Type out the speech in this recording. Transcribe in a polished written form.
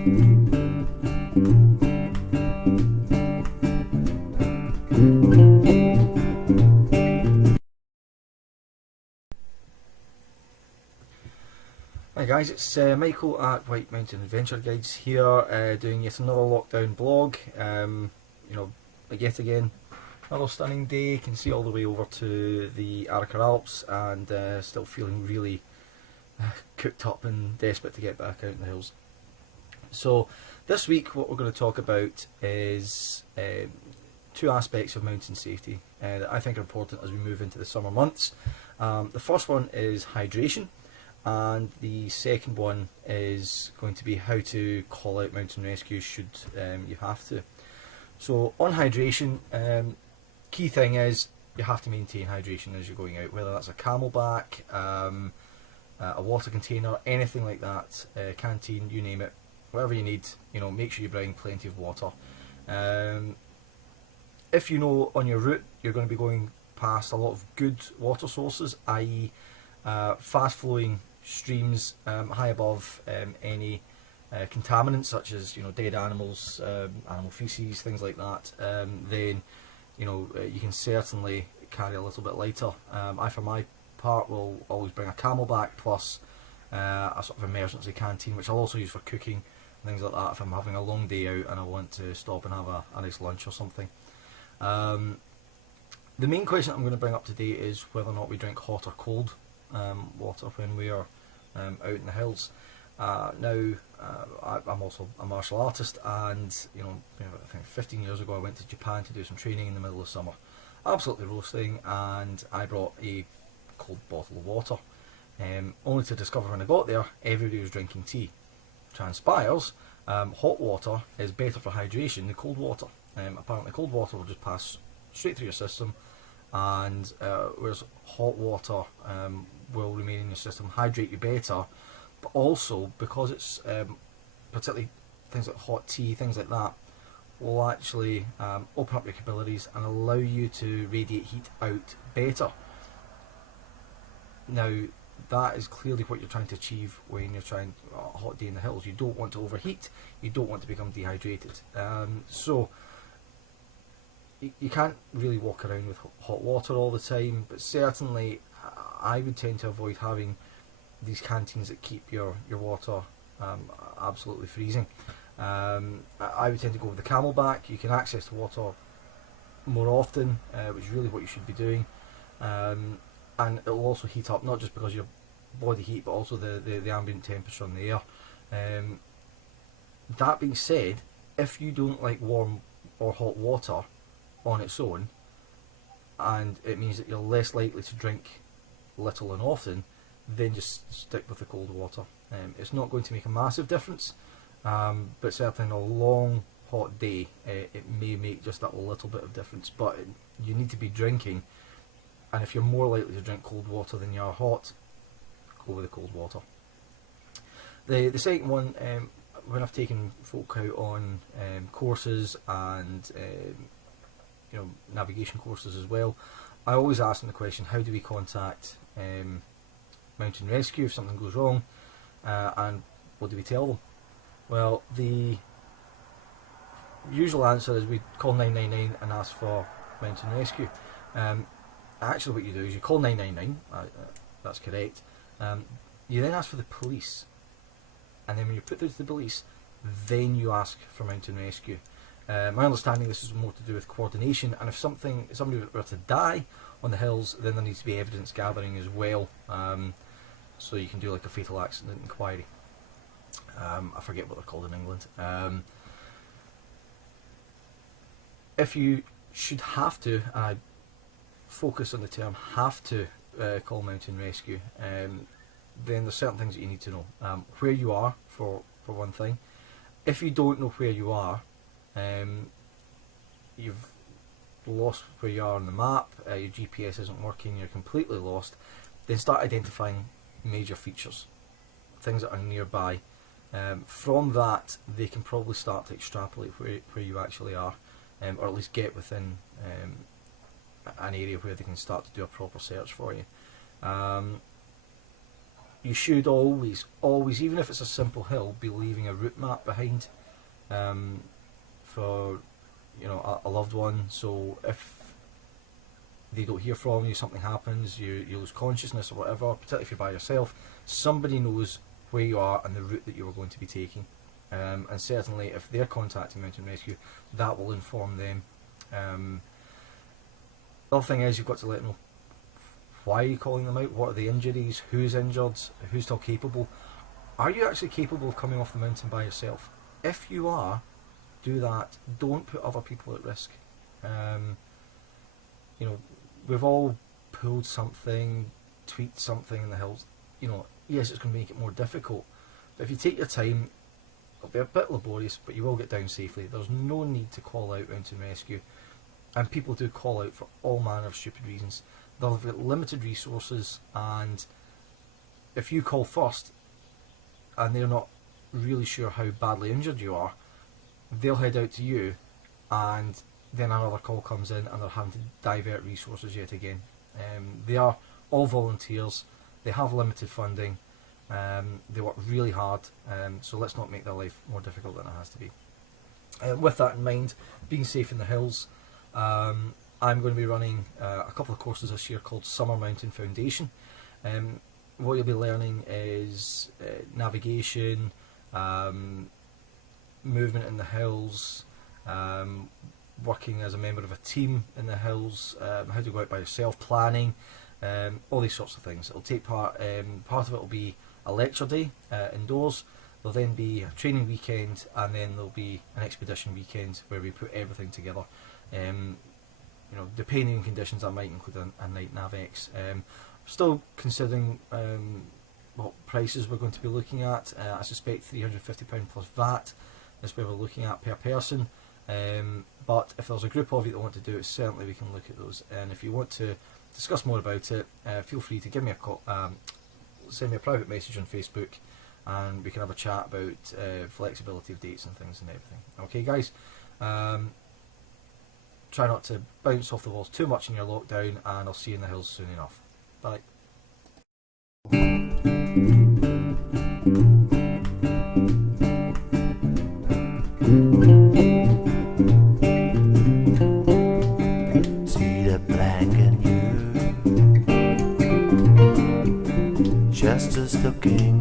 Hi guys, it's Michael at White Mountain Adventure Guides here, doing yet another lockdown blog. Yet again, another stunning day. You can see all the way over to the Archer Alps, and still feeling really cooked up and desperate to get back out in the hills. So this week what we're going to talk about is two aspects of mountain safety that I think are important as we move into the summer months. The first one is hydration, and the second one is going to be how to call out mountain rescue should you have to. So on hydration, key thing is you have to maintain hydration as you're going out, whether that's a camelback, a water container, anything like that, canteen, you name it, whatever you need, make sure you bring plenty of water. If you know on your route you're going to be going past a lot of good water sources, i.e. fast flowing streams high above any contaminants such as dead animals, animal feces, things like that, then you can certainly carry a little bit lighter. I for my part will always bring a camelback plus a sort of emergency canteen, which I'll also use for cooking and things like that if I'm having a long day out and I want to stop and have a nice lunch or something. The main question I'm going to bring up today is whether or not we drink hot or cold water when we are out in the hills. I'm also a martial artist, and I think 15 years ago I went to Japan to do some training in the middle of summer. Absolutely roasting, and I brought a cold bottle of water, only to discover when I got there everybody was drinking tea. Transpires hot water is better for hydration than cold water. Apparently cold water will just pass straight through your system, and whereas hot water will remain in your system, hydrate you better, but also because it's particularly things like hot tea, things like that, will actually open up your capillaries and allow you to radiate heat out better. Now that is clearly what you're trying to achieve when you're trying a hot day in the hills. You don't want to overheat, you don't want to become dehydrated. So you can't really walk around with hot water all the time, but certainly I would tend to avoid having these canteens that keep your water absolutely freezing. I would tend to go with the camelback. You can access the water more often, which is really what you should be doing, and it will also heat up, not just because of your body heat, but also the ambient temperature in the air. That being said, if you don't like warm or hot water on its own, and it means that you're less likely to drink little and often, then just stick with the cold water. It's not going to make a massive difference, but certainly on a long hot day it may make just that little bit of difference, but you need to be drinking, and if you're more likely to drink cold water than you are hot, go with the cold water. The second one, when I've taken folk out on courses and navigation courses as well, I always ask them the question, how do we contact mountain rescue if something goes wrong, and what do we tell them? Well, the usual answer is we call 999 and ask for mountain rescue. Actually what you do is you call 999, that's correct, you then ask for the police, and then when you put through to the police, then you ask for mountain rescue. My understanding, this is more to do with coordination, and if somebody were to die on the hills, then there needs to be evidence gathering as well, so you can do like a fatal accident inquiry. I forget what they're called in England. If you should have to, and I focus on the term have to, call mountain rescue, then there's certain things that you need to know. Where you are, for one thing. If you don't know where you are, you've lost where you are on the map, your GPS isn't working, you're completely lost, then start identifying major features, things that are nearby. From that, they can probably start to extrapolate where you actually are, or at least get within an area where they can start to do a proper search for you. you should always, even if it's a simple hill, be leaving a route map behind for a loved one. So if they don't hear from you, something happens, you lose consciousness or whatever, particularly if you're by yourself, somebody knows where you are and the route that you were going to be taking. And certainly if they're contacting Mountain Rescue, that will inform them. The other thing is, you've got to let them know why you're calling them out, what are the injuries, who's injured, who's still capable. Are you actually capable of coming off the mountain by yourself? If you are, do that. Don't put other people at risk. We've all pulled something, tweaked something in the hills. Yes, it's going to make it more difficult, but if you take your time, it'll be a bit laborious, but you will get down safely. There's no need to call out Mountain Rescue, and people do call out for all manner of stupid reasons. They'll have got limited resources, and if you call first and they're not really sure how badly injured you are, they'll head out to you, and then another call comes in and they're having to divert resources yet again. They are all volunteers, they have limited funding, they work really hard, so let's not make their life more difficult than it has to be. With that in mind, being safe in the hills, I'm going to be running a couple of courses this year called Summer Mountain Foundation. What you'll be learning is navigation, movement in the hills, working as a member of a team in the hills, how to go out by yourself, planning, all these sorts of things. It'll take part of it will be a lecture day indoors. There'll then be a training weekend, and then there'll be an expedition weekend where we put everything together. Depending on conditions, that might include a night navex. Still considering what prices we're going to be looking at. I suspect £350 plus VAT is where we're looking at per person. But if there's a group of you that want to do it, certainly we can look at those. And if you want to discuss more about it, feel free to give me a call, send me a private message on Facebook, and we can have a chat about flexibility of dates and things and everything. Okay, guys. Try not to bounce off the walls too much in your lockdown, and I'll see you in the hills soon enough. Bye. See the black and you, just as looking